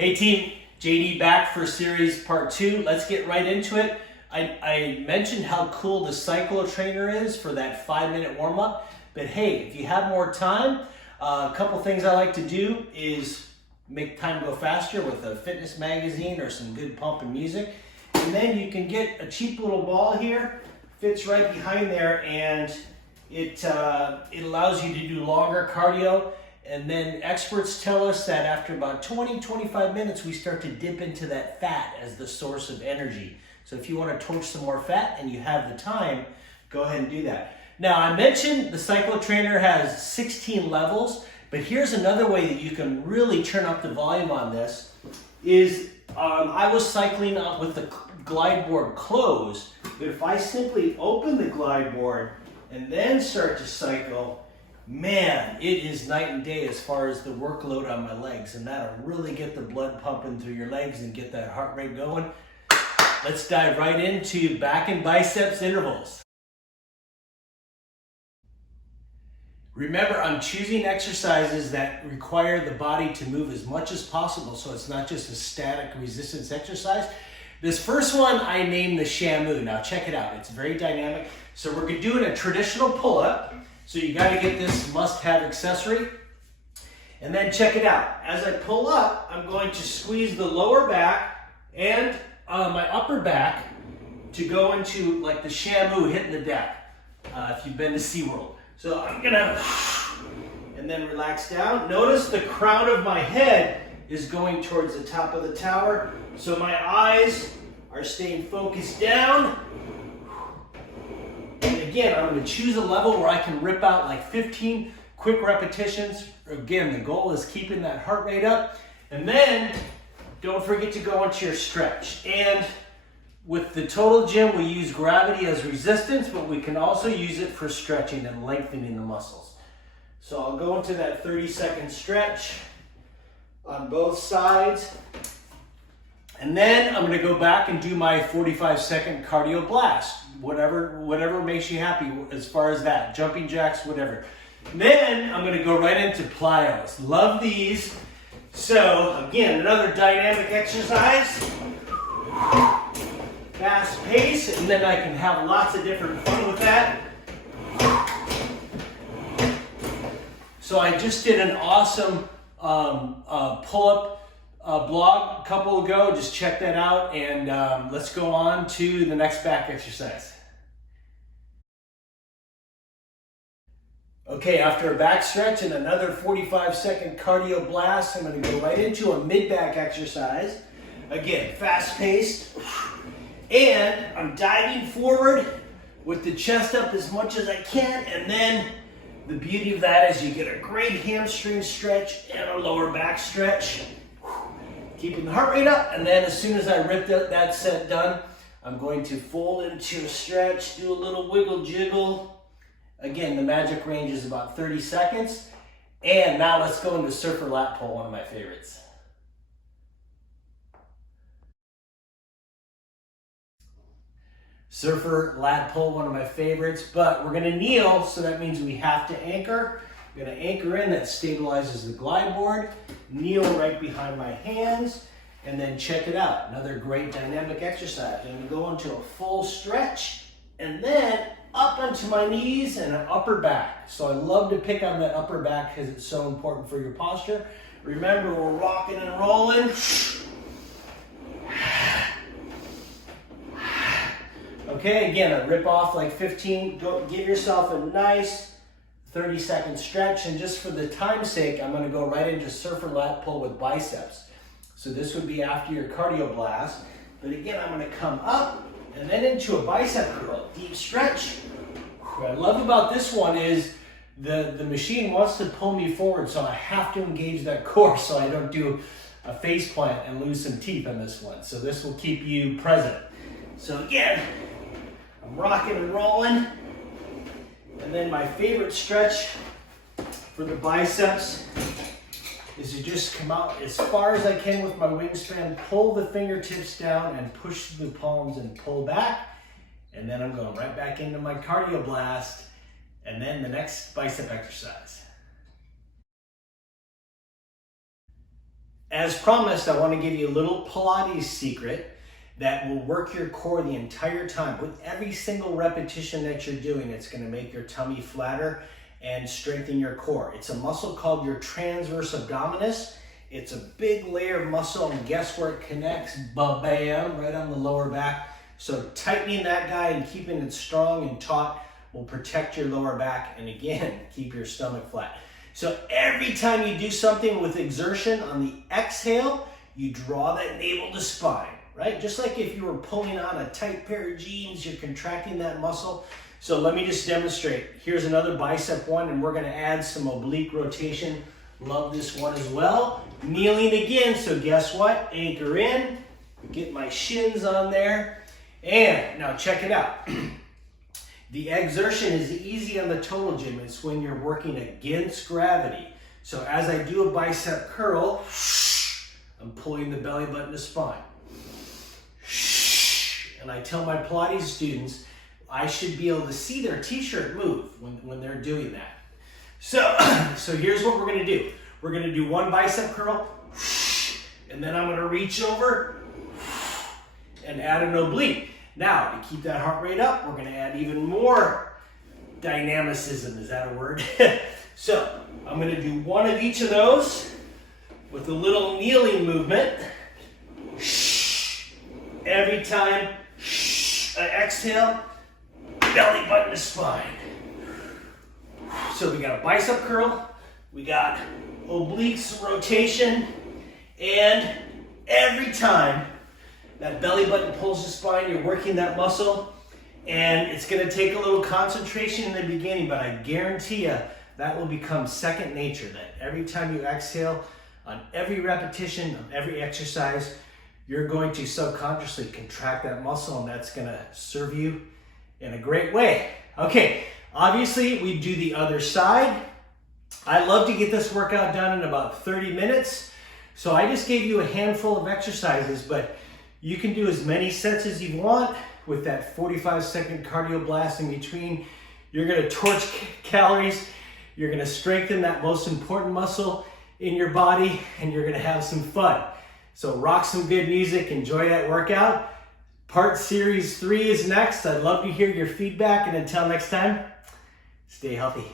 Hey team, Jaydee back for series part 2. Let's get right into it. I mentioned how cool the cyclo trainer is for that 5-minute warm-up, but hey, if you have more time, a couple things I like to do is make time go faster with a fitness magazine or some good pumping music. And then you can get a cheap little ball here, fits right behind there, and it allows you to do longer cardio. And then experts tell us that after about 20-25 minutes, we start to dip into that fat as the source of energy. So if you want to torch some more fat and you have the time, go ahead and do that. Now, I mentioned the cyclo trainer has 16 levels, but here's another way that you can really turn up the volume on this is I was cycling with the glide board closed, but if I simply open the glide board and then start to cycle, man, it is night and day as far as the workload on my legs, and that'll really get the blood pumping through your legs and get that heart rate going. Let's dive right into back and biceps intervals. Remember, I'm choosing exercises that require the body to move as much as possible, so it's not just a static resistance exercise. This first one I named the Shambu. Now check it out, it's very dynamic. So we're doing a traditional pull-up. So you got to get this must-have accessory. And then check it out. As I pull up, I'm going to squeeze the lower back and my upper back to go into like the Shambu hitting the deck, if you've been to SeaWorld. So I'm gonna, and then relax down. Notice the crown of my head is going towards the top of the tower. So my eyes are staying focused down. And again, I'm going to choose a level where I can rip out like 15 quick repetitions. Again, the goal is keeping that heart rate up. And then don't forget to go into your stretch. And with the total gym, we use gravity as resistance, but we can also use it for stretching and lengthening the muscles. So I'll go into that 30-second stretch on both sides. And then I'm going to go back and do my 45-second cardio blast. Whatever makes you happy as far as that. Jumping jacks, whatever. And then I'm going to go right into plyos. Love these. So again, another dynamic exercise. Fast pace, and then I can have lots of different fun with that. So I just did an awesome pull-up blog a couple ago. Just check that out, and let's go on to the next back exercise. Okay, after a back stretch and another 45-second cardio blast, I'm going to go right into a mid-back exercise. Again, fast-paced, and I'm diving forward with the chest up as much as I can, and then the beauty of that is you get a great hamstring stretch and a lower back stretch. Keeping the heart rate up, and then as soon as I rip that set done, I'm going to fold into a stretch, do a little wiggle jiggle. Again, the magic range is about 30 seconds. And now let's go into surfer lat pull, one of my favorites. Surfer lat pull, one of my favorites, but we're gonna kneel, so that means we have to anchor. I'm gonna anchor in, that stabilizes the glide board. Kneel right behind my hands, and then check it out. Another great dynamic exercise. I'm gonna go into a full stretch, and then up onto my knees and an upper back. So I love to pick on that upper back because it's so important for your posture. Remember, we're rocking and rolling. Okay, again, I rip off like 15. Go give yourself a nice 30-second stretch, and just for the time's sake, I'm going to go right into surfer lat pull with biceps. So this would be after your cardio blast. But again, I'm going to come up and then into a bicep curl. Deep stretch. What I love about this one is the machine wants to pull me forward, so I have to engage that core so I don't do a face plant and lose some teeth on this one. So this will keep you present. So again, I'm rocking and rolling. And then my favorite stretch for the biceps is to just come out as far as I can with my wingspan, pull the fingertips down and push the palms and pull back. And then I'm going right back into my cardio blast, and then the next bicep exercise. As promised, I want to give you a little Pilates secret that will work your core the entire time. With every single repetition that you're doing, it's going to make your tummy flatter and strengthen your core. It's a muscle called your transverse abdominis. It's a big layer of muscle, and guess where it connects? Ba-bam, right on the lower back. So tightening that guy and keeping it strong and taut will protect your lower back, and again, keep your stomach flat. So every time you do something with exertion, on the exhale, you draw that navel to spine, right? Just like if you were pulling on a tight pair of jeans, you're contracting that muscle. So let me just demonstrate. Here's another bicep one, and we're gonna add some oblique rotation. Love this one as well. Kneeling again, so guess what? Anchor in, get my shins on there, and now check it out. The exertion is easy on the total gym. It's when you're working against gravity. So as I do a bicep curl, I'm pulling the belly button to spine. And I tell my Pilates students, I should be able to see their t-shirt move when they're doing that. So here's what we're gonna do. We're gonna do one bicep curl, and then I'm gonna reach over and add an oblique. Now, to keep that heart rate up, we're gonna add even more dynamicism. Is that a word? So, I'm gonna do one of each of those with a little kneeling movement. Every time I exhale, belly button to spine. So we got a bicep curl, we got obliques rotation, and every time that belly button pulls the spine, you're working that muscle, and it's gonna take a little concentration in the beginning, but I guarantee you that will become second nature, that every time you exhale, on every repetition of every exercise, you're going to subconsciously contract that muscle, and that's gonna serve you in a great way. Okay, obviously we do the other side. I love to get this workout done in about 30 minutes, so I just gave you a handful of exercises, but you can do as many sets as you want with that 45-second cardio blast in between. You're gonna torch calories, you're gonna strengthen that most important muscle in your body, and you're gonna have some fun. So rock some good music, enjoy that workout. Part series 3 is next. I'd love to hear your feedback, and until next time, stay healthy.